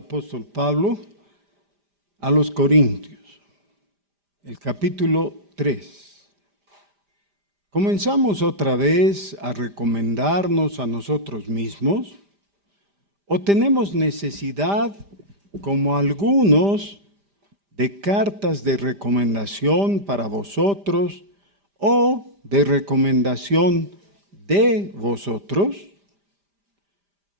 apóstol Pablo a los Corintios, el capítulo 3. ¿Comenzamos otra vez a recomendarnos a nosotros mismos? ¿O tenemos necesidad, como algunos, de cartas de recomendación para vosotros o de recomendación de vosotros?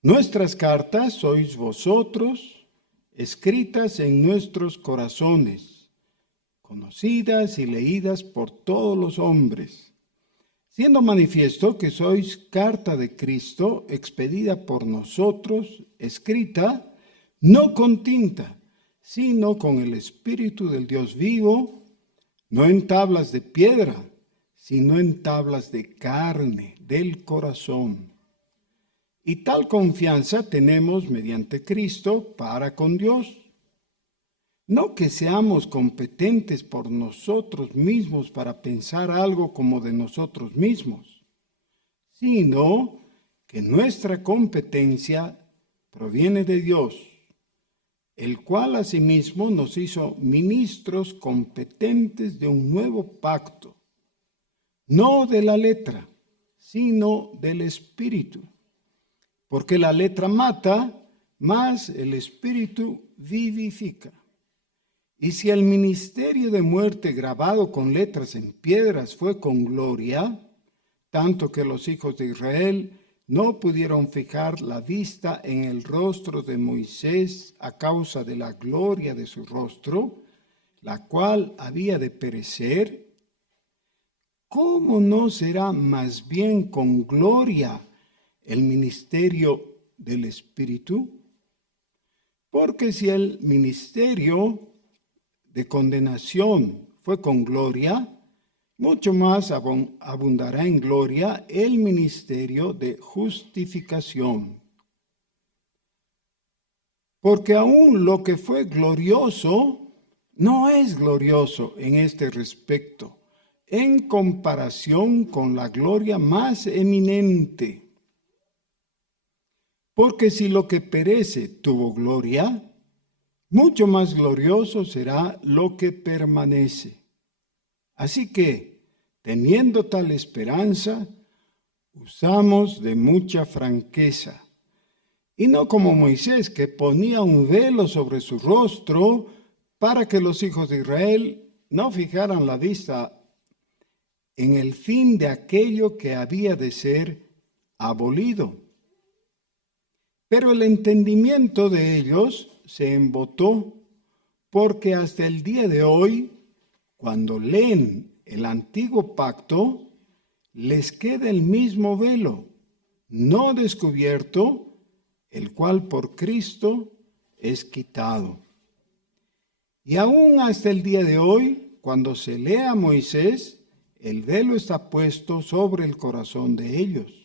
Nuestras cartas sois vosotros, escritas en nuestros corazones, conocidas y leídas por todos los hombres, siendo manifiesto que sois carta de Cristo, expedida por nosotros, escrita, no con tinta, sino con el Espíritu del Dios vivo, no en tablas de piedra, sino en tablas de carne, del corazón. Y tal confianza tenemos mediante Cristo para con Dios. No que seamos competentes por nosotros mismos para pensar algo como de nosotros mismos, sino que nuestra competencia proviene de Dios, el cual asimismo nos hizo ministros competentes de un nuevo pacto, no de la letra, sino del Espíritu. Porque la letra mata, mas el Espíritu vivifica. Y si el ministerio de muerte grabado con letras en piedras fue con gloria, tanto que los hijos de Israel no pudieron fijar la vista en el rostro de Moisés a causa de la gloria de su rostro, la cual había de perecer, ¿cómo no será más bien con gloria el ministerio del Espíritu? Porque si el ministerio de condenación fue con gloria, mucho más abundará en gloria el ministerio de justificación. Porque aún lo que fue glorioso no es glorioso en este respecto, en comparación con la gloria más eminente. Porque si lo que perece tuvo gloria, mucho más glorioso será lo que permanece. Así que, teniendo tal esperanza, usamos de mucha franqueza, y no como Moisés, que ponía un velo sobre su rostro para que los hijos de Israel no fijaran la vista en el fin de aquello que había de ser abolido. Pero el entendimiento de ellos se embotó, porque hasta el día de hoy, cuando leen el antiguo pacto, les queda el mismo velo, no descubierto, el cual por Cristo es quitado. Y aún hasta el día de hoy, cuando se lee a Moisés, el velo está puesto sobre el corazón de ellos.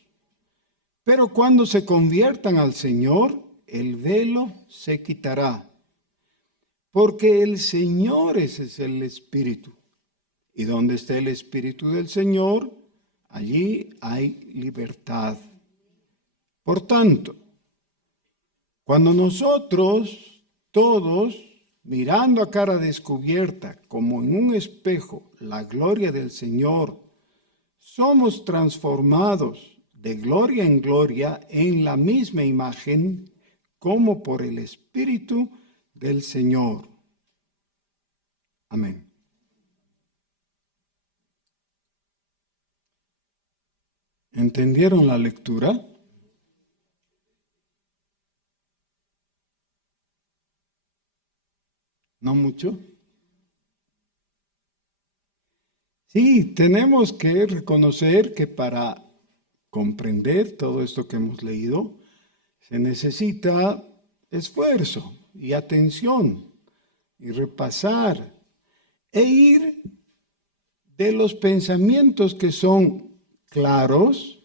Pero cuando se conviertan al Señor, el velo se quitará, porque el Señor es el Espíritu. Y donde está el Espíritu del Señor, allí hay libertad. Por tanto, cuando nosotros todos, mirando a cara descubierta, como en un espejo, la gloria del Señor, somos transformados de gloria en gloria en la misma imagen, como por el Espíritu del Señor. Amén. ¿Entendieron la lectura? ¿No mucho? Sí, tenemos que reconocer que para comprender todo esto que hemos leído, se necesita esfuerzo y atención y repasar e ir de los pensamientos que son claros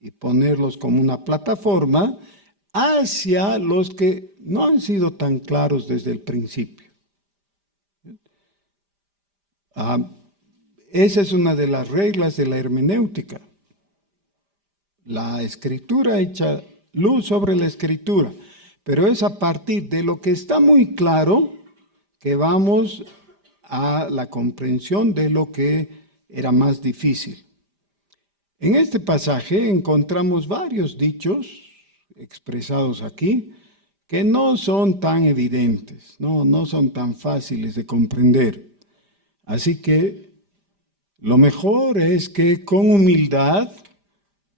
y ponerlos como una plataforma hacia los que no han sido tan claros desde el principio. Esa es una de las reglas de la hermenéutica. La escritura echa luz sobre la escritura, pero es a partir de lo que está muy claro que vamos a la comprensión de lo que era más difícil. En este pasaje encontramos varios dichos expresados aquí que no son tan evidentes, no son tan fáciles de comprender. Así que lo mejor es que con humildad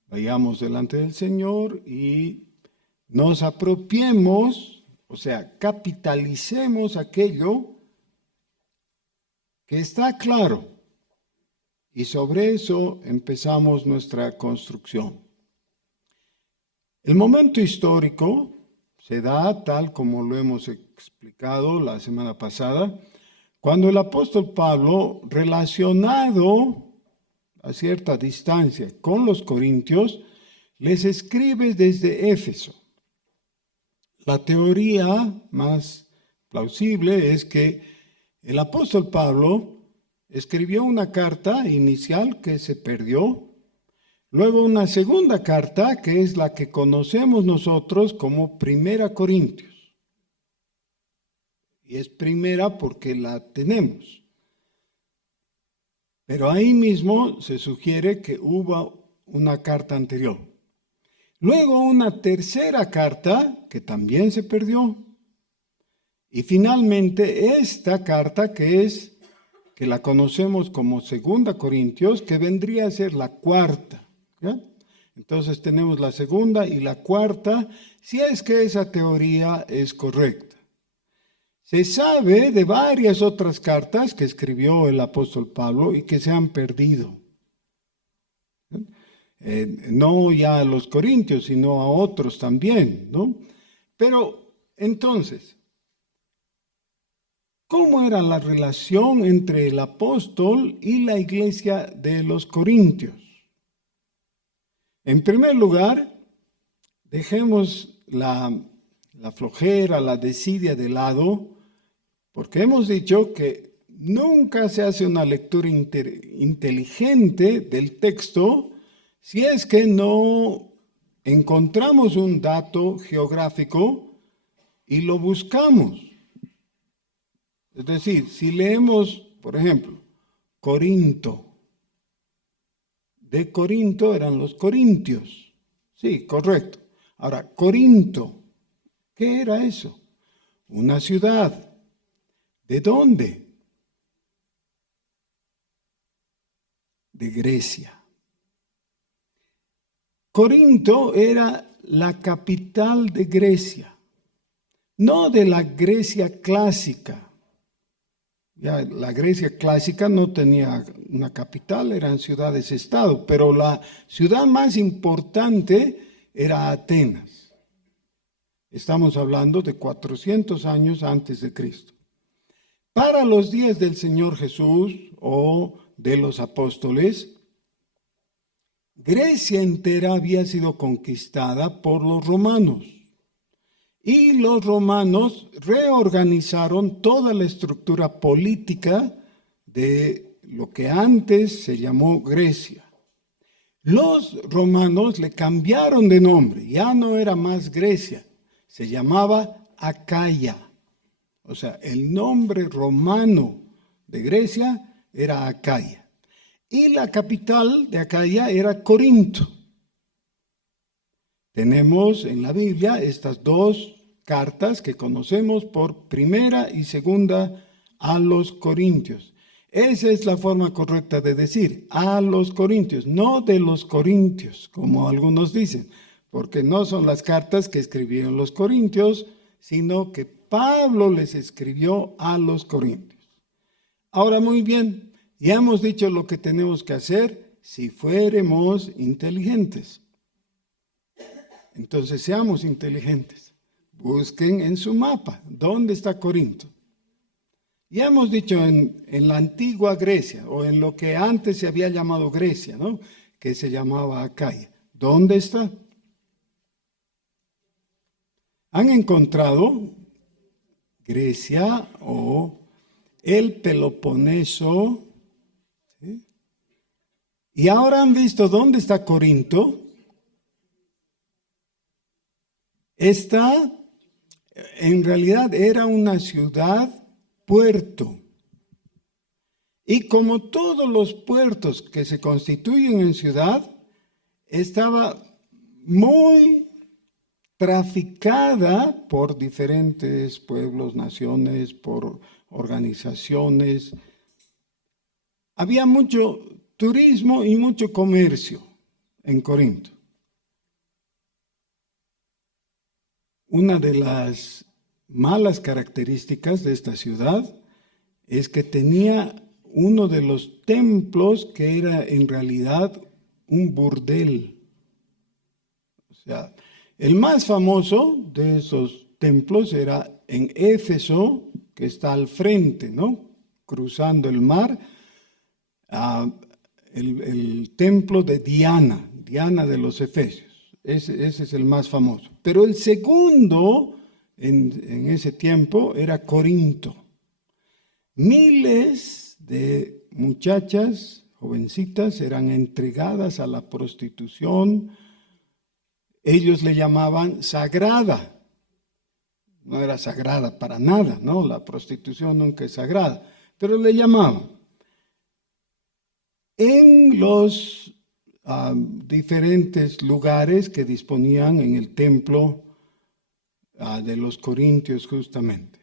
vayamos delante del Señor y nos apropiemos, o sea, capitalicemos aquello que está claro. Y sobre eso empezamos nuestra construcción. El momento histórico se da, tal como lo hemos explicado la semana pasada, cuando el apóstol Pablo, relacionado a cierta distancia con los corintios, les escribe desde Éfeso. La teoría más plausible es que el apóstol Pablo escribió una carta inicial que se perdió, luego una segunda carta que es la que conocemos nosotros como Primera Corintios. Y es primera porque la tenemos. Pero ahí mismo se sugiere que hubo una carta anterior. Luego una tercera carta que también se perdió. Y finalmente esta carta que la conocemos como Segunda Corintios, que vendría a ser la cuarta. ¿Ya? Entonces tenemos la segunda y la cuarta, si es que esa teoría es correcta. Se sabe de varias otras cartas que escribió el apóstol Pablo y que se han perdido. No ya a los corintios, sino a otros también, ¿no? Pero entonces, ¿cómo era la relación entre el apóstol y la iglesia de los corintios? En primer lugar, dejemos la flojera, la desidia de lado, porque hemos dicho que nunca se hace una lectura inteligente del texto si es que no encontramos un dato geográfico y lo buscamos. Es decir, si leemos, por ejemplo, Corinto, de Corinto eran los corintios. Sí, correcto. Ahora, Corinto, ¿qué era eso? Una ciudad. ¿De dónde? De Grecia. Corinto era la capital de Grecia, no de la Grecia clásica. Ya la Grecia clásica no tenía una capital, eran ciudades-estado, pero la ciudad más importante era Atenas. Estamos hablando de 400 años antes de Cristo. Para los días del Señor Jesús o de los apóstoles, Grecia entera había sido conquistada por los romanos. Y los romanos reorganizaron toda la estructura política de lo que antes se llamó Grecia. Los romanos le cambiaron de nombre, ya no era más Grecia, se llamaba Acaya. O sea, el nombre romano de Grecia era Acaya. Y la capital de Acaya era Corinto. Tenemos en la Biblia estas dos cartas que conocemos por primera y segunda a los corintios. Esa es la forma correcta de decir, a los corintios, no de los corintios, como algunos dicen, porque no son las cartas que escribieron los corintios, sino que Pablo les escribió a los corintios. Ahora muy bien, ya hemos dicho lo que tenemos que hacer si fuéramos inteligentes. Entonces seamos inteligentes. Busquen en su mapa, ¿dónde está Corinto? Ya hemos dicho en la antigua Grecia, o en lo que antes se había llamado Grecia, ¿no? Que se llamaba Acaya. ¿Dónde está? Han encontrado Grecia o el Peloponeso, ¿sí? Y ahora han visto dónde está Corinto. Está en realidad era una ciudad puerto. Y como todos los puertos que se constituyen en ciudad, estaba muy traficada por diferentes pueblos, naciones, por organizaciones. Había mucho turismo y mucho comercio en Corinto. Una de las malas características de esta ciudad es que tenía uno de los templos que era en realidad un burdel. O sea, el más famoso de esos templos era en Éfeso, que está al frente, ¿no? Cruzando el mar, el templo de Diana, Diana de los Efesios. Ese es el más famoso. Pero el segundo en ese tiempo era Corinto. Miles de muchachas, jovencitas, eran entregadas a la prostitución. Ellos le llamaban sagrada. No era sagrada para nada, ¿no? La prostitución nunca es sagrada, pero le llamaban. En los diferentes lugares que disponían en el templo de los corintios justamente.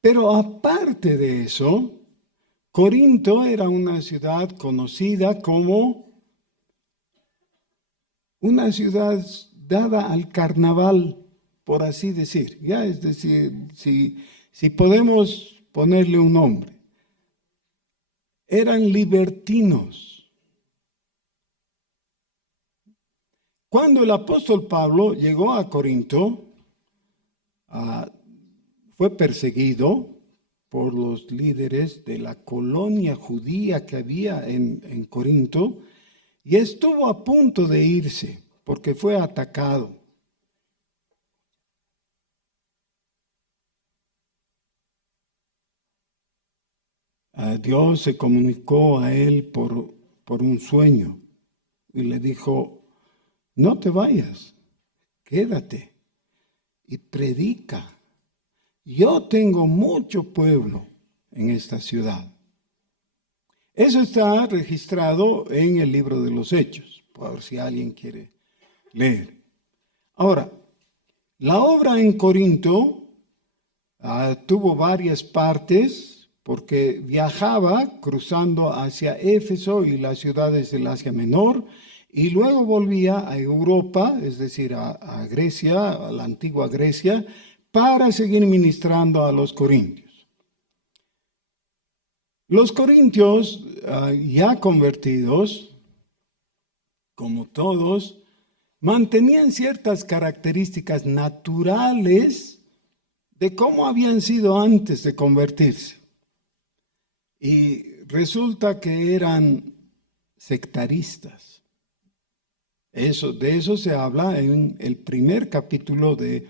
Pero aparte de eso, Corinto era una ciudad conocida como una ciudad dada al carnaval, por así decir. Ya, es decir, si podemos ponerle un nombre. Eran libertinos. Cuando el apóstol Pablo llegó a Corinto, fue perseguido por los líderes de la colonia judía que había en Corinto y estuvo a punto de irse porque fue atacado. Dios se comunicó a él por un sueño y le dijo: no te vayas, quédate y predica. Yo tengo mucho pueblo en esta ciudad. Eso está registrado en el libro de los Hechos, por si alguien quiere leer. Ahora, la obra en Corinto tuvo varias partes porque viajaba cruzando hacia Éfeso y las ciudades del Asia Menor y luego volvía a Europa, es decir, a Grecia, a la antigua Grecia, para seguir ministrando a los corintios. Los corintios ya convertidos, como todos, mantenían ciertas características naturales de cómo habían sido antes de convertirse. Y resulta que eran sectaristas. De eso se habla en el primer capítulo de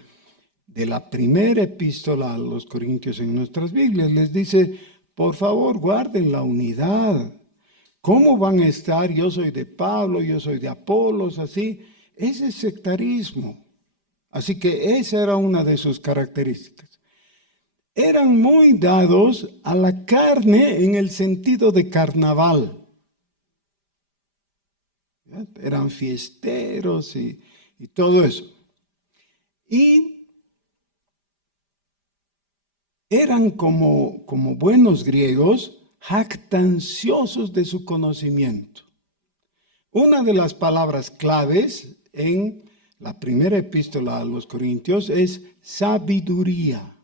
la primera epístola a los Corintios en nuestras Biblias. Les dice: por favor, guarden la unidad. ¿Cómo van a estar? Yo soy de Pablo, yo soy de Apolos, así. Ese es sectarismo. Así que esa era una de sus características. Eran muy dados a la carne en el sentido de carnaval. Eran fiesteros y todo eso. Y eran como buenos griegos, jactanciosos de su conocimiento. Una de las palabras claves en la primera epístola a los Corintios es sabiduría.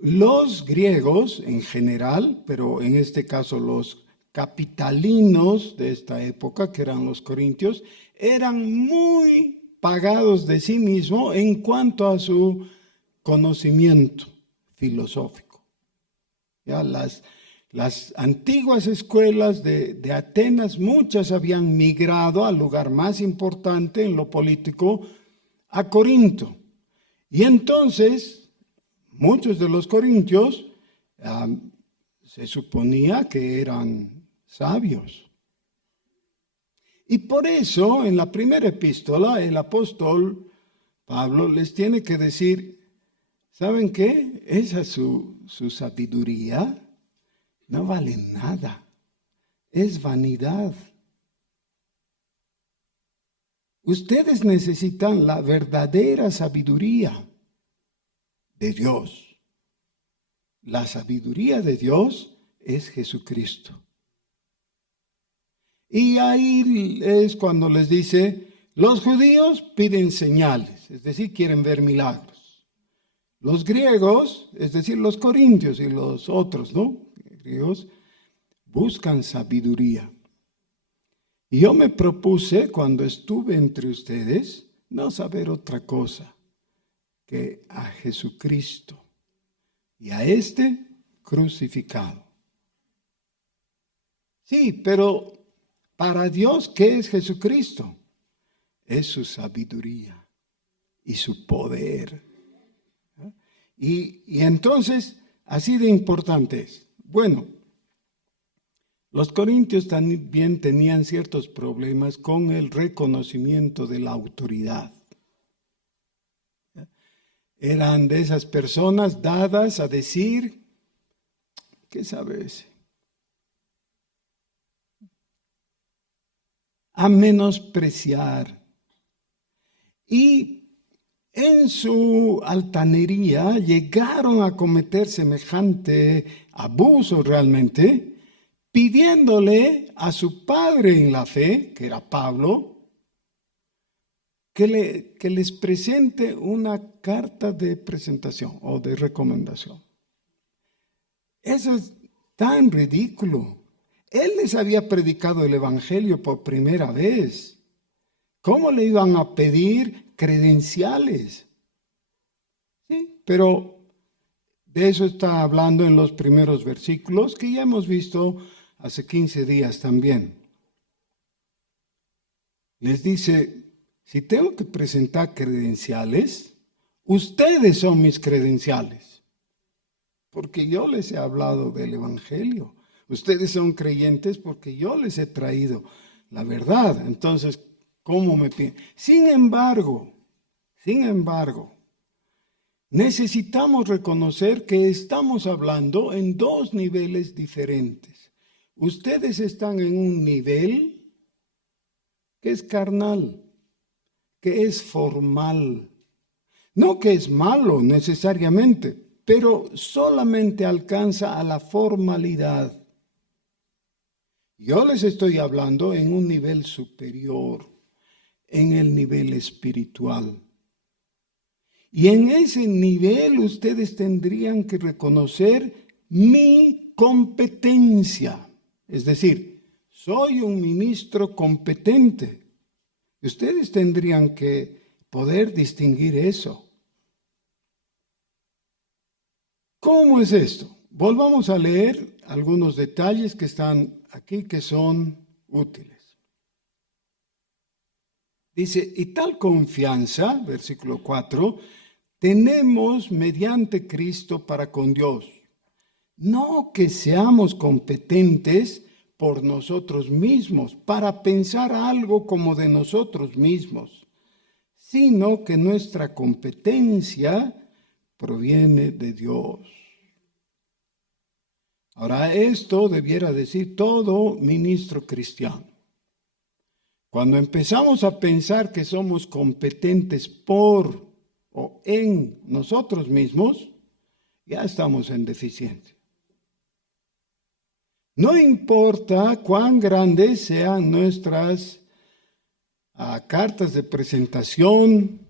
Los griegos en general, pero en este caso los capitalinos de esta época, que eran los corintios, eran muy pagados de sí mismos en cuanto a su conocimiento filosófico. Ya las antiguas escuelas de Atenas, muchas habían migrado al lugar más importante en lo político, a Corinto. Y entonces muchos de los corintios se suponía que eran sabios. Y por eso en la primera epístola el apóstol Pablo les tiene que decir: ¿Saben qué? Esa su sabiduría no vale nada. Es vanidad. Ustedes necesitan la verdadera sabiduría de Dios. La sabiduría de Dios es Jesucristo. Y ahí es cuando les dice, los judíos piden señales, es decir, quieren ver milagros. Los griegos, es decir, los corintios y los otros, ¿no? Griegos, buscan sabiduría. Y yo me propuse, cuando estuve entre ustedes, no saber otra cosa que a Jesucristo y a este crucificado. Sí, pero para Dios, ¿qué es Jesucristo? Es su sabiduría y su poder. Y entonces, así de importante es. Bueno, los corintios también tenían ciertos problemas con el reconocimiento de la autoridad. Eran de esas personas dadas a decir, ¿qué sabe ese? A menospreciar. Y en su altanería llegaron a cometer semejante abuso realmente, pidiéndole a su padre en la fe, que era Pablo, que les presente una carta de presentación o de recomendación. Eso es tan ridículo. Él les había predicado el Evangelio por primera vez. ¿Cómo le iban a pedir credenciales? Sí, pero de eso está hablando en los primeros versículos que ya hemos visto hace 15 días también. Les dice, si tengo que presentar credenciales, ustedes son mis credenciales, porque yo les he hablado del Evangelio. Ustedes son creyentes porque yo les he traído la verdad. Entonces, ¿cómo me piden? Sin embargo, necesitamos reconocer que estamos hablando en dos niveles diferentes. Ustedes están en un nivel que es carnal, que es formal. No que es malo necesariamente, pero solamente alcanza a la formalidad. Yo les estoy hablando en un nivel superior, en el nivel espiritual. Y en ese nivel ustedes tendrían que reconocer mi competencia. Es decir, soy un ministro competente. Ustedes tendrían que poder distinguir eso. ¿Cómo es esto? Volvamos a leer algunos detalles que están aquí que son útiles. Dice, y tal confianza, versículo 4, tenemos mediante Cristo para con Dios. No que seamos competentes por nosotros mismos, para pensar algo como de nosotros mismos, sino que nuestra competencia proviene de Dios. Ahora, esto debiera decir todo ministro cristiano. Cuando empezamos a pensar que somos competentes por o en nosotros mismos, ya estamos en deficiencia. No importa cuán grandes sean nuestras cartas de presentación,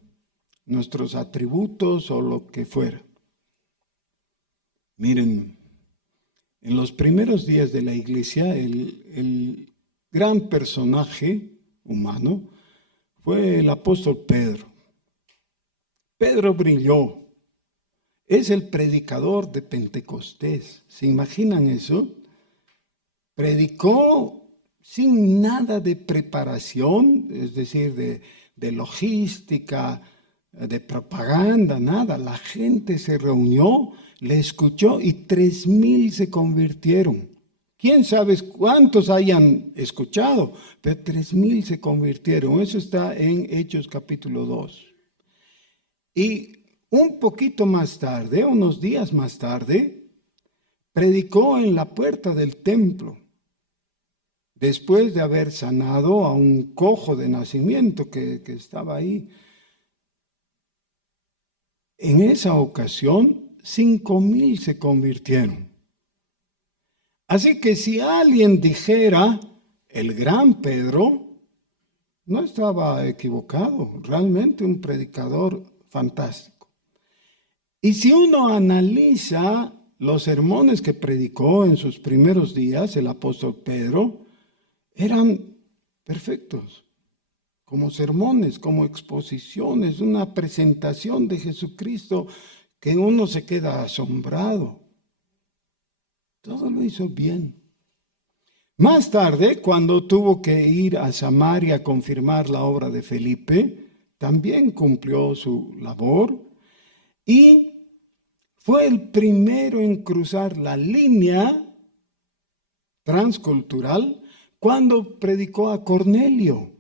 nuestros atributos o lo que fuera. Miren, en los primeros días de la iglesia, el gran personaje humano fue el apóstol Pedro. Pedro brilló. Es el predicador de Pentecostés. ¿Se imaginan eso? Predicó sin nada de preparación, es decir, de logística, de propaganda, nada. La gente se reunió, le escuchó y 3,000 se convirtieron. ¿Quién sabe cuántos hayan escuchado? Pero 3,000 se convirtieron. Eso está en Hechos capítulo 2. Y un poquito más tarde, unos días más tarde, predicó en la puerta del templo, después de haber sanado a un cojo de nacimiento que estaba ahí. En esa ocasión, 5,000 se convirtieron. Así que si alguien dijera, el gran Pedro, no estaba equivocado, realmente un predicador fantástico. Y si uno analiza los sermones que predicó en sus primeros días, el apóstol Pedro, eran perfectos, como sermones, como exposiciones, una presentación de Jesucristo que uno se queda asombrado. Todo lo hizo bien. Más tarde, cuando tuvo que ir a Samaria a confirmar la obra de Felipe, también cumplió su labor y fue el primero en cruzar la línea transcultural cuando predicó a Cornelio.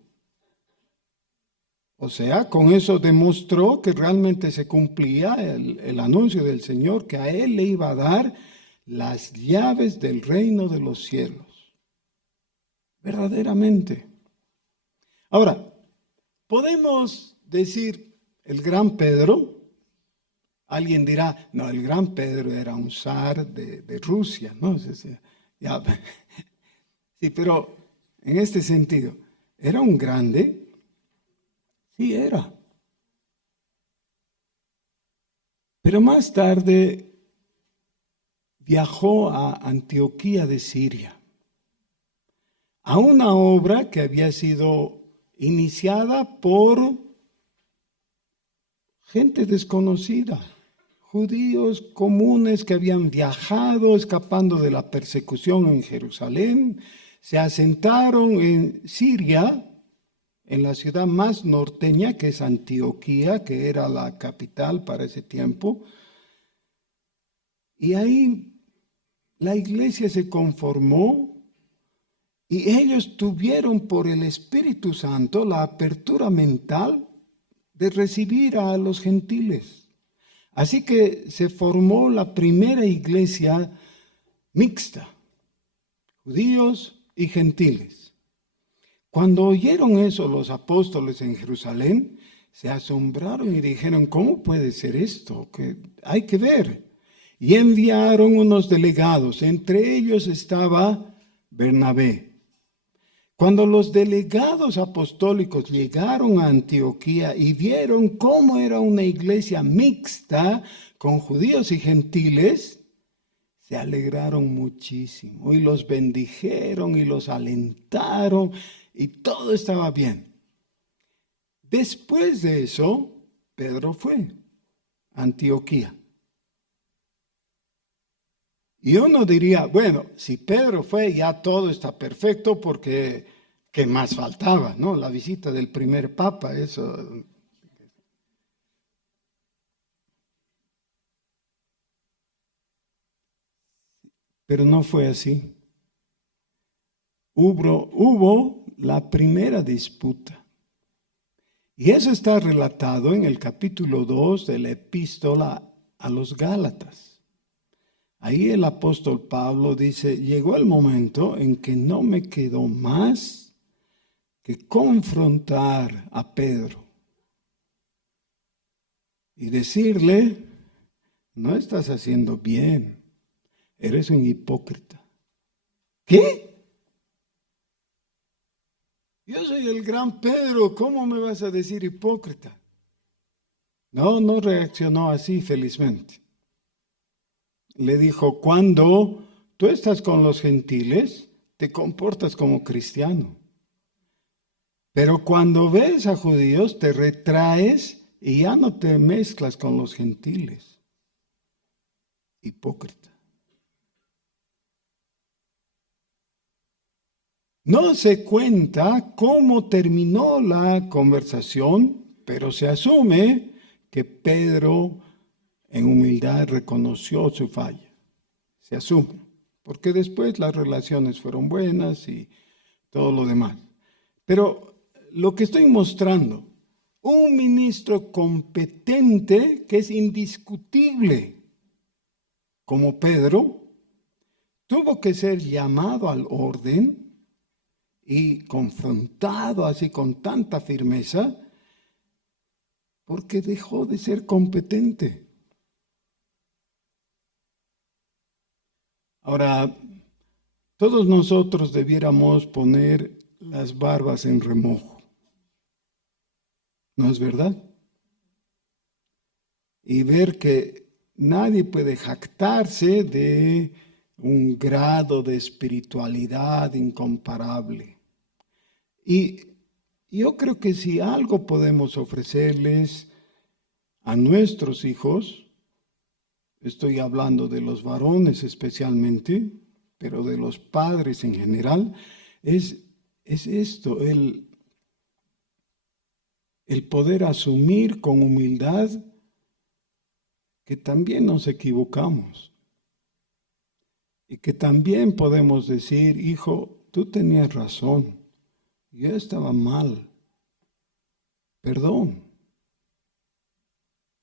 O sea, con eso demostró que realmente se cumplía el anuncio del Señor, que a él le iba a dar las llaves del reino de los cielos. Verdaderamente. Ahora, podemos decir el gran Pedro. Alguien dirá, no, el gran Pedro era un zar de Rusia, ¿no? Ya, sí, pero en este sentido, ¿era un grande? Sí, era. Pero más tarde viajó a Antioquía de Siria, a una obra que había sido iniciada por gente desconocida, judíos comunes que habían viajado escapando de la persecución en Jerusalén, se asentaron en Siria, en la ciudad más norteña, que es Antioquía, que era la capital para ese tiempo, y ahí la iglesia se conformó. Y ellos tuvieron por el Espíritu Santo la apertura mental de recibir a los gentiles. Así que se formó la primera iglesia mixta, judíos y gentiles. Cuando oyeron eso los apóstoles en Jerusalén, se asombraron y dijeron, ¿cómo puede ser esto? Que hay que ver. Y enviaron unos delegados, entre ellos estaba Bernabé. Cuando los delegados apostólicos llegaron a Antioquía y vieron cómo era una iglesia mixta con judíos y gentiles, se alegraron muchísimo y los bendijeron y los alentaron y todo estaba bien. Después de eso, Pedro fue a Antioquía. Y uno diría, bueno, si Pedro fue, ya todo está perfecto porque ¿qué más faltaba? ¿No? La visita del primer papa, eso. Pero no fue así. Hubo la primera disputa. Y eso está relatado en el capítulo 2 de la epístola a los Gálatas. Ahí el apóstol Pablo dice, llegó el momento en que no me quedó más que confrontar a Pedro y decirle, no estás haciendo bien, eres un hipócrita. ¿Qué? Yo soy el gran Pedro, ¿cómo me vas a decir hipócrita? No reaccionó así, felizmente. Le dijo, cuando tú estás con los gentiles, te comportas como cristiano. Pero cuando ves a judíos, te retraes y ya no te mezclas con los gentiles. Hipócrita. No se cuenta cómo terminó la conversación, pero se asume que Pedro en humildad reconoció su falla. Se asume, porque después las relaciones fueron buenas y todo lo demás. Pero lo que estoy mostrando, un ministro competente que es indiscutible, como Pedro, tuvo que ser llamado al orden y confrontado así con tanta firmeza porque dejó de ser competente. Ahora, todos nosotros debiéramos poner las barbas en remojo, ¿no es verdad? Y ver que nadie puede jactarse de un grado de espiritualidad incomparable. Y yo creo que si algo podemos ofrecerles a nuestros hijos, estoy hablando de los varones especialmente, pero de los padres en general, es esto, el poder asumir con humildad que también nos equivocamos y que también podemos decir, hijo, tú tenías razón, yo estaba mal, perdón,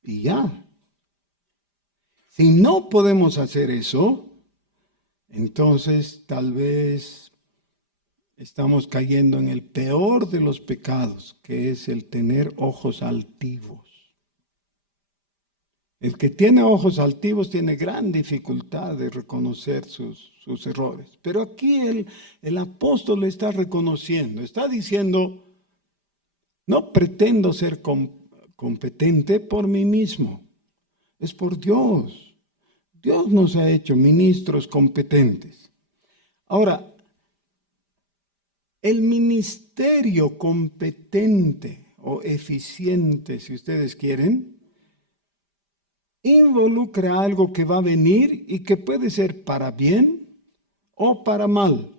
y ya. Si no podemos hacer eso, entonces tal vez estamos cayendo en el peor de los pecados, que es el tener ojos altivos. El que tiene ojos altivos tiene gran dificultad de reconocer sus errores. Pero aquí el apóstol le está reconociendo, está diciendo, no pretendo ser competente por mí mismo, es por Dios. Dios nos ha hecho ministros competentes. Ahora, el ministerio competente o eficiente, si ustedes quieren, involucra algo que va a venir y que puede ser para bien o para mal.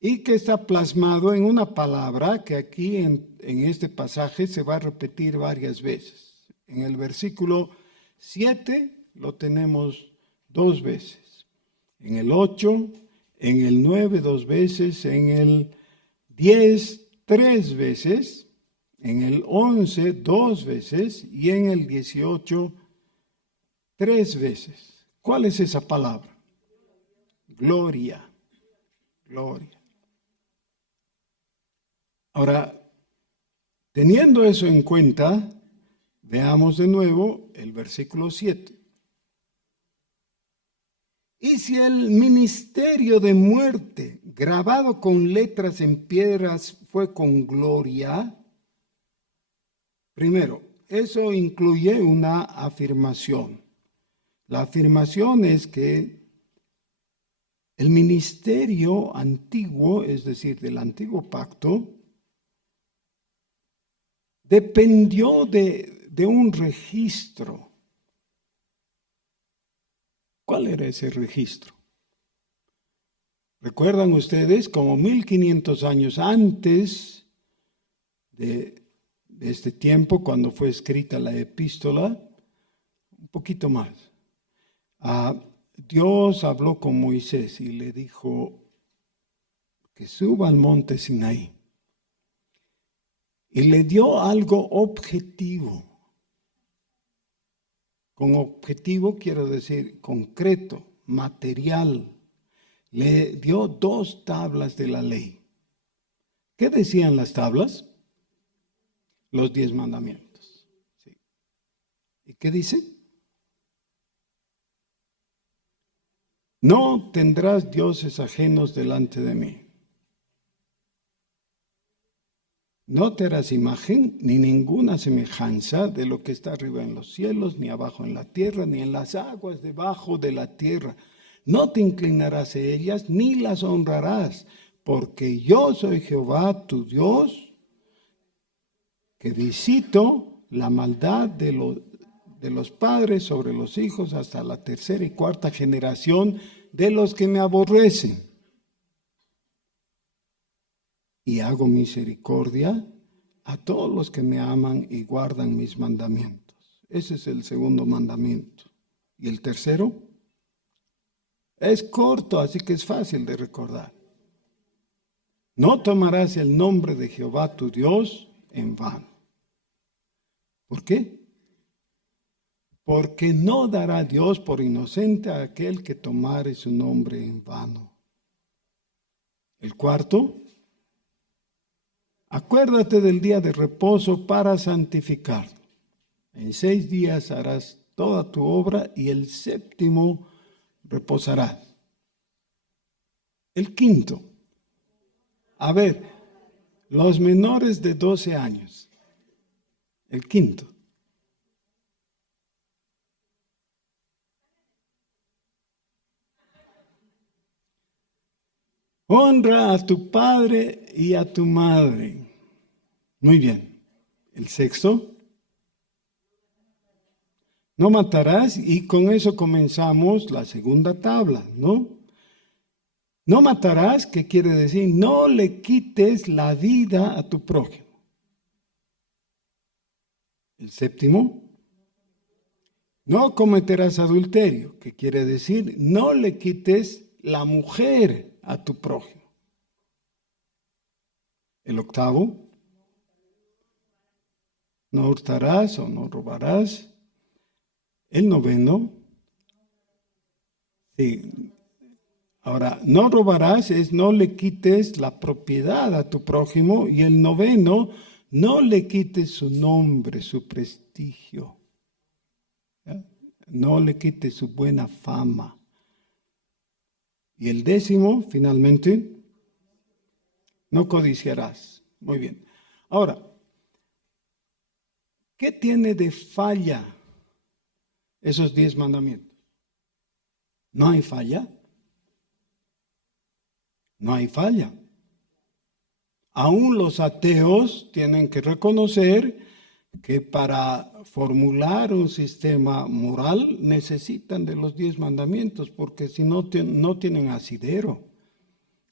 Y que está plasmado en una palabra que aquí en este pasaje se va a repetir varias veces. En el versículo 7 lo tenemos 2 veces. En el 8, en el 9 2 veces, en el 10 3 veces, en el 11 2 veces y en el 18 3 veces. ¿Cuál es esa palabra? Gloria. Gloria. Ahora, teniendo eso en cuenta, veamos de nuevo el versículo 7. Y si el ministerio de muerte, grabado con letras en piedras, fue con gloria, primero, eso incluye una afirmación. La afirmación es que el ministerio antiguo, es decir, del antiguo pacto, dependió de un registro. ¿Cuál era ese registro? ¿Recuerdan ustedes? Como 1500 años antes de este tiempo, cuando fue escrita la epístola, un poquito más, Dios habló con Moisés y le dijo que suba al monte Sinaí. Y le dio algo objetivo. Con objetivo quiero decir concreto, material. Le dio 2 tablas de la ley. ¿Qué decían las tablas? Los 10 mandamientos. ¿Sí? ¿Y qué dice? No tendrás dioses ajenos delante de mí. No te harás imagen ni ninguna semejanza de lo que está arriba en los cielos, ni abajo en la tierra, ni en las aguas debajo de la tierra. No te inclinarás a ellas, ni las honrarás, porque yo soy Jehová tu Dios, que visito la maldad de los padres sobre los hijos hasta la 3ª y 4ª generación de los que me aborrecen. Y hago misericordia a todos los que me aman y guardan mis mandamientos. Ese es el segundo mandamiento. ¿Y el tercero? Es corto, así que es fácil de recordar. No tomarás el nombre de Jehová tu Dios en vano. ¿Por qué? Porque no dará Dios por inocente a aquel que tomare su nombre en vano. El cuarto, acuérdate del día de reposo para santificarlo. En 6 días harás toda tu obra y el séptimo reposarás. El quinto, a ver, los menores de 12 años. El quinto. Honra a tu padre y a tu madre. Muy bien. El sexto. No matarás, y con eso comenzamos la segunda tabla, ¿no? No matarás, ¿qué quiere decir? No le quites la vida a tu prójimo. El séptimo. No cometerás adulterio, ¿qué quiere decir? No le quites la mujer a tu prójimo. El octavo. No hurtarás o no robarás. El noveno. Sí. Ahora, no robarás es no le quites la propiedad a tu prójimo. Y el noveno, no le quites su nombre, su prestigio. ¿Ya? No le quites su buena fama. Y el décimo, finalmente, no codiciarás. Muy bien. Ahora, ¿qué tiene de falla esos 10 mandamientos? ¿No hay falla? No hay falla. Aún los ateos tienen que reconocer que para formular un sistema moral necesitan de los 10 mandamientos, porque si no, no tienen asidero.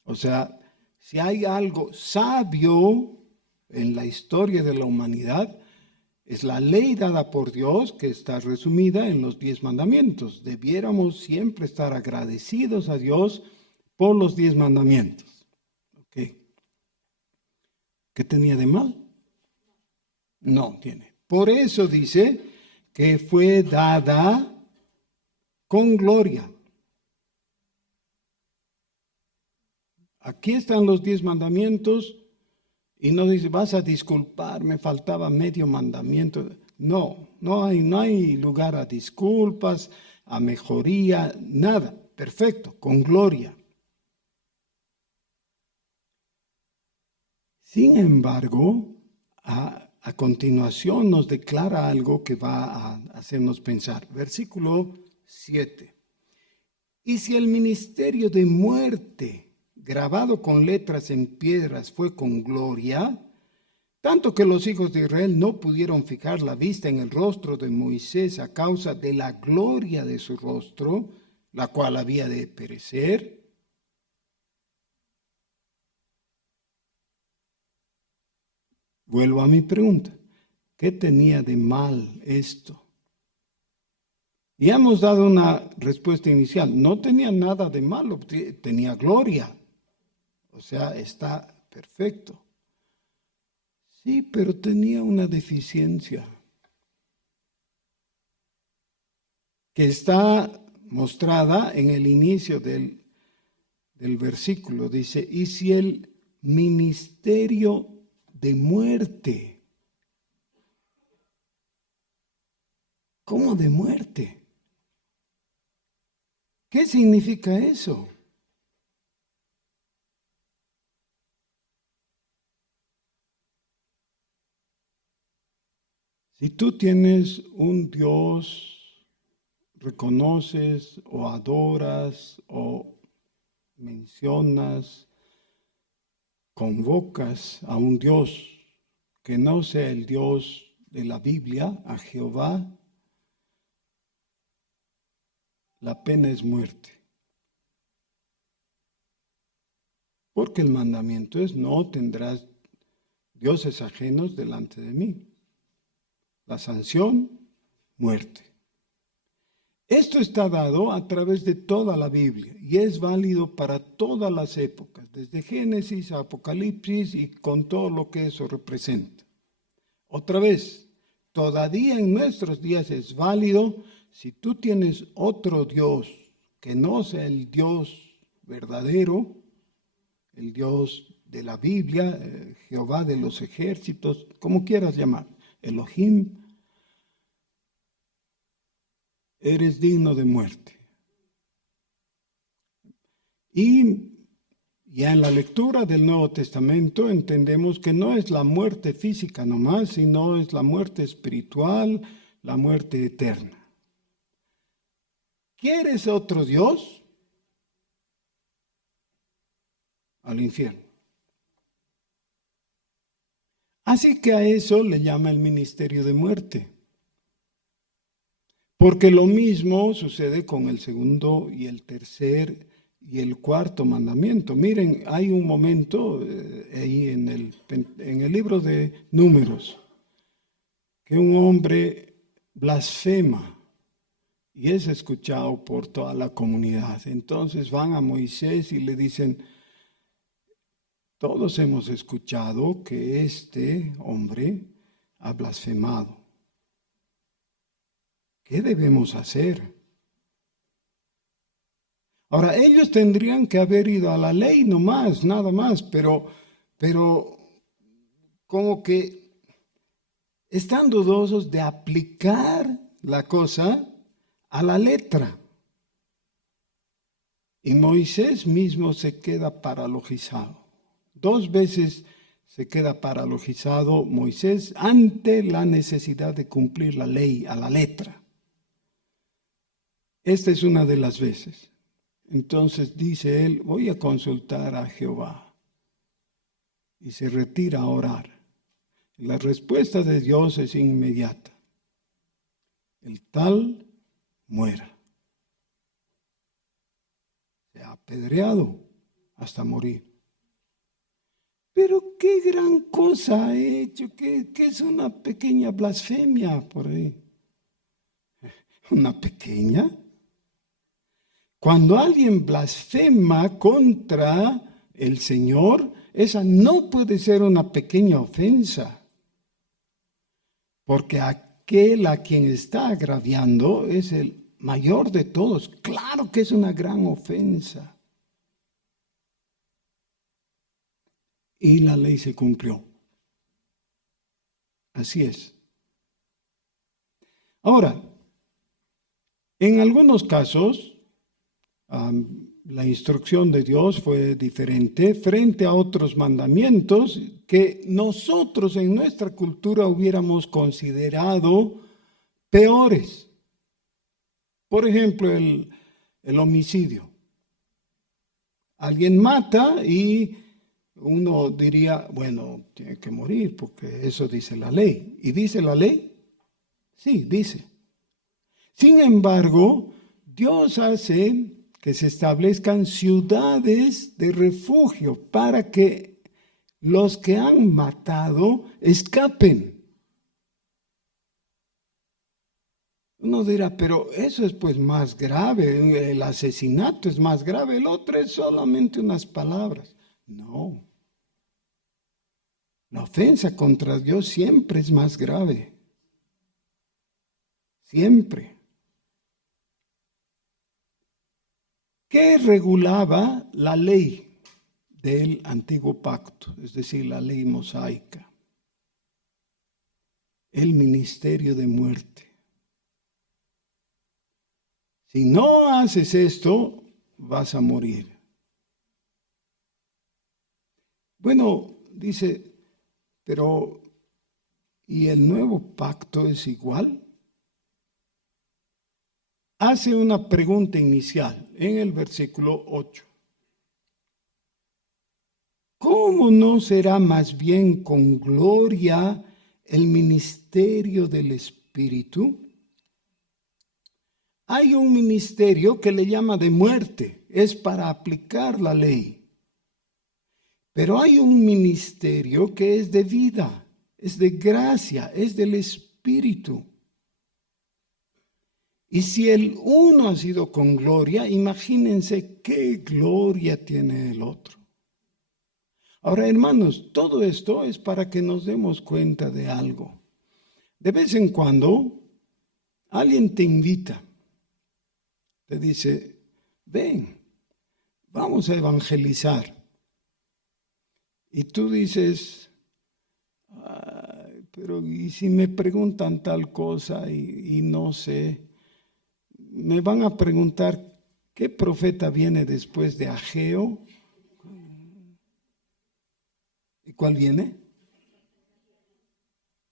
O sea, si hay algo sabio en la historia de la humanidad, es la ley dada por Dios que está resumida en los 10 mandamientos. Debiéramos siempre estar agradecidos a Dios por los 10 mandamientos. ¿Okay? ¿Qué tenía de mal? No tiene. Por eso dice que fue dada con gloria. Aquí están los 10 mandamientos y no dice, vas a disculpar, me faltaba medio mandamiento. No hay lugar a disculpas, a mejoría, nada. Perfecto, con gloria. Sin embargo, a continuación nos declara algo que va a hacernos pensar. Versículo 7. Y si el ministerio de muerte grabado con letras en piedras fue con gloria, tanto que los hijos de Israel no pudieron fijar la vista en el rostro de Moisés a causa de la gloria de su rostro, la cual había de perecer. Vuelvo a mi pregunta. ¿Qué tenía de mal esto? Y hemos dado una respuesta inicial. No tenía nada de malo, tenía gloria. O sea, está perfecto. Sí, pero tenía una deficiencia que está mostrada en el inicio del versículo. Dice, y si el ministerio de muerte. ¿Cómo de muerte? ¿Qué significa eso? Si tú tienes un Dios, reconoces o adoras o mencionas, convocas a un Dios que no sea el Dios de la Biblia, a Jehová, la pena es muerte. Porque el mandamiento es, no tendrás dioses ajenos delante de mí. La sanción, muerte. Esto está dado a través de toda la Biblia y es válido para todas las épocas, desde Génesis a Apocalipsis y con todo lo que eso representa. Otra vez, todavía en nuestros días es válido si tú tienes otro Dios que no sea el Dios verdadero, el Dios de la Biblia, Jehová de los ejércitos, como quieras llamar, Elohim, eres digno de muerte. Y ya en la lectura del Nuevo Testamento entendemos que no es la muerte física nomás, sino es la muerte espiritual, la muerte eterna. ¿Quieres otro Dios? Al infierno. Así que a eso le llama el ministerio de muerte. Porque lo mismo sucede con el segundo y el tercer y el cuarto mandamiento. Miren, hay un momento ahí en el libro de Números que un hombre blasfema y es escuchado por toda la comunidad. Entonces van a Moisés y le dicen, todos hemos escuchado que este hombre ha blasfemado. ¿Qué debemos hacer? Ahora, ellos tendrían que haber ido a la ley nomás, nada más, pero como que están dudosos de aplicar la cosa a la letra. Y Moisés mismo se queda paralogizado. 2 veces se queda paralogizado Moisés ante la necesidad de cumplir la ley a la letra. Esta es una de las veces. Entonces dice él, voy a consultar a Jehová. Y se retira a orar. La respuesta de Dios es inmediata. El tal muera. Se ha apedreado hasta morir. Pero qué gran cosa ha hecho, que es una pequeña blasfemia por ahí. ¿Una pequeña? Cuando alguien blasfema contra el Señor, esa no puede ser una pequeña ofensa. Porque aquel a quien está agraviando es el mayor de todos. Claro que es una gran ofensa. Y la ley se cumplió. Así es. Ahora, en algunos casos, la instrucción de Dios fue diferente frente a otros mandamientos que nosotros en nuestra cultura hubiéramos considerado peores. Por ejemplo, el homicidio. Alguien mata y uno diría, bueno, tiene que morir porque eso dice la ley. ¿Y dice la ley? Sí, dice. Sin embargo, Dios hace que se establezcan ciudades de refugio para que los que han matado escapen. Uno dirá, pero eso es pues más grave, el asesinato es más grave, el otro es solamente unas palabras. No. La ofensa contra Dios siempre es más grave. Siempre. ¿Qué regulaba la ley del antiguo pacto? Es decir, la ley mosaica. El ministerio de muerte. Si no haces esto, vas a morir. Bueno, dice, pero ¿y el nuevo pacto es igual? Hace una pregunta inicial en el versículo 8. ¿Cómo no será más bien con gloria el ministerio del Espíritu? Hay un ministerio que le llama de muerte, es para aplicar la ley. Pero hay un ministerio que es de vida, es de gracia, es del Espíritu. Y si el uno ha sido con gloria, imagínense qué gloria tiene el otro. Ahora, hermanos, todo esto es para que nos demos cuenta de algo. De vez en cuando, alguien te invita, te dice, ven, vamos a evangelizar. Y tú dices, ay, pero ¿y si me preguntan tal cosa y no sé? Me van a preguntar, ¿qué profeta viene después de Ageo? ¿Y cuál viene?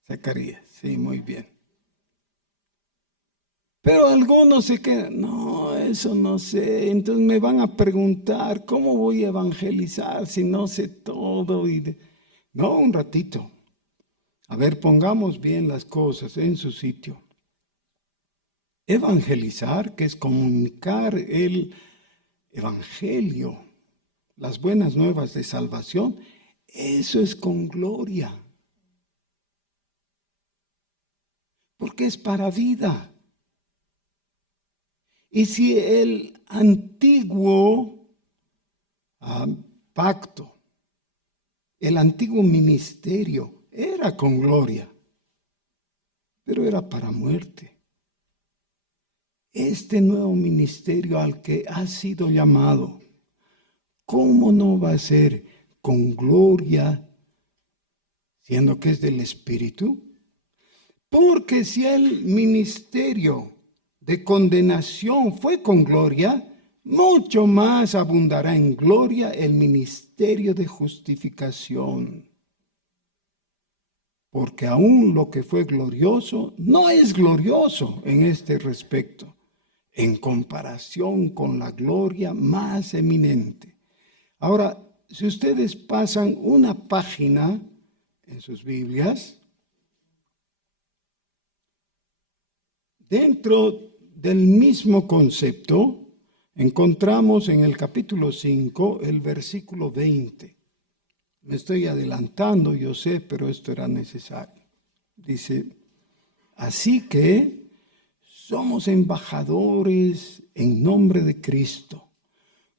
Zacarías, sí, muy bien. Pero algunos se quedan, no, eso no sé. Entonces me van a preguntar, ¿cómo voy a evangelizar si no sé todo? No, un ratito. A ver, pongamos bien las cosas en su sitio. Evangelizar, que es comunicar el evangelio, las buenas nuevas de salvación, eso es con gloria. Porque es para vida. Y si el antiguo pacto, el antiguo ministerio era con gloria, pero era para muerte. Este nuevo ministerio al que ha sido llamado, ¿cómo no va a ser con gloria, siendo que es del Espíritu? Porque si el ministerio de condenación fue con gloria, mucho más abundará en gloria el ministerio de justificación. Porque aún lo que fue glorioso no es glorioso en este respecto, en comparación con la gloria más eminente. Ahora, si ustedes pasan una página en sus Biblias, dentro del mismo concepto, encontramos en el capítulo 5 el versículo 20. Me estoy adelantando, yo sé, pero esto era necesario. Dice, así que somos embajadores en nombre de Cristo,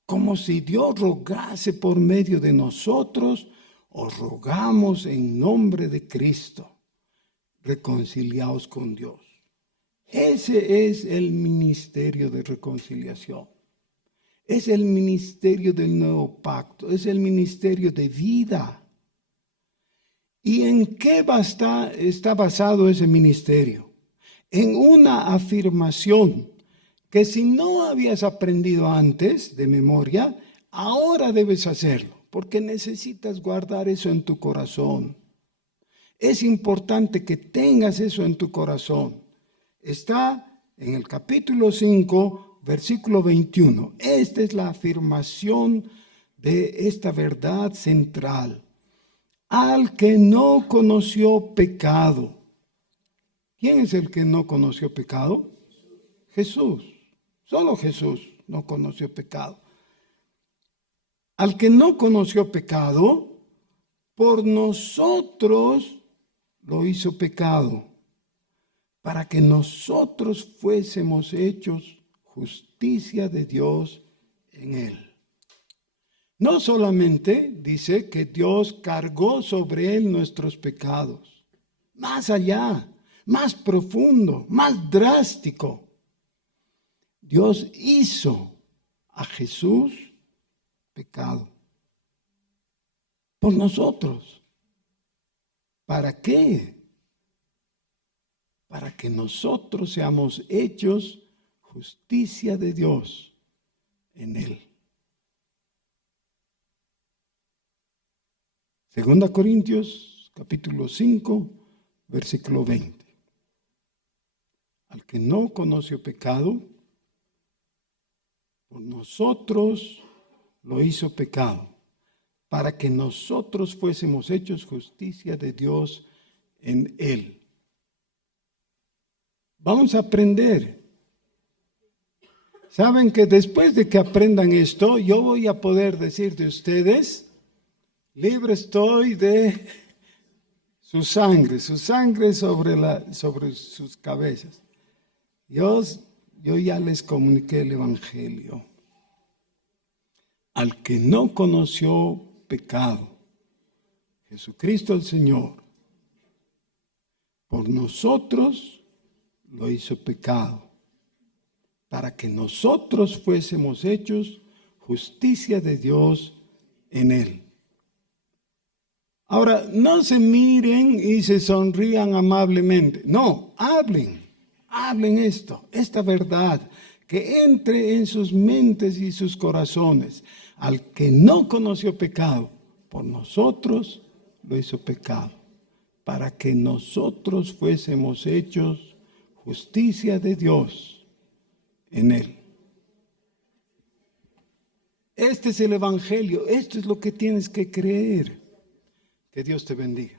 como si Dios rogase por medio de nosotros, os rogamos en nombre de Cristo, reconciliaos con Dios. Ese es el ministerio de reconciliación. Es el ministerio del nuevo pacto. Es el ministerio de vida. ¿Y en qué está basado ese ministerio? En una afirmación que si no habías aprendido antes de memoria, ahora debes hacerlo, porque necesitas guardar eso en tu corazón. Es importante que tengas eso en tu corazón. Está en el capítulo 5, versículo 21. Esta es la afirmación de esta verdad central. Al que no conoció pecado. ¿Quién es el que no conoció pecado? Jesús. Solo Jesús no conoció pecado. Al que no conoció pecado, por nosotros lo hizo pecado, para que nosotros fuésemos hechos justicia de Dios en él. No solamente dice que Dios cargó sobre él nuestros pecados, más allá, más profundo, más drástico. Dios hizo a Jesús pecado por nosotros. ¿Para qué? Para que nosotros seamos hechos justicia de Dios en él. 2 Corintios capítulo 5, versículo 20. Al que no conoció pecado, por nosotros lo hizo pecado, para que nosotros fuésemos hechos justicia de Dios en él. Vamos a aprender. Saben que después de que aprendan esto, yo voy a poder decir de ustedes, libre estoy de su sangre sobre sus cabezas. Yo yo ya les comuniqué el Evangelio. Al que no conoció pecado, Jesucristo el Señor, por nosotros lo hizo pecado, para que nosotros fuésemos hechos justicia de Dios en él. Ahora, no se miren y se sonrían amablemente. No, hablen esta verdad, que entre en sus mentes y sus corazones. Al que no conoció pecado, por nosotros lo hizo pecado, para que nosotros fuésemos hechos justicia de Dios en él. Este es el Evangelio, esto es lo que tienes que creer. Que Dios te bendiga.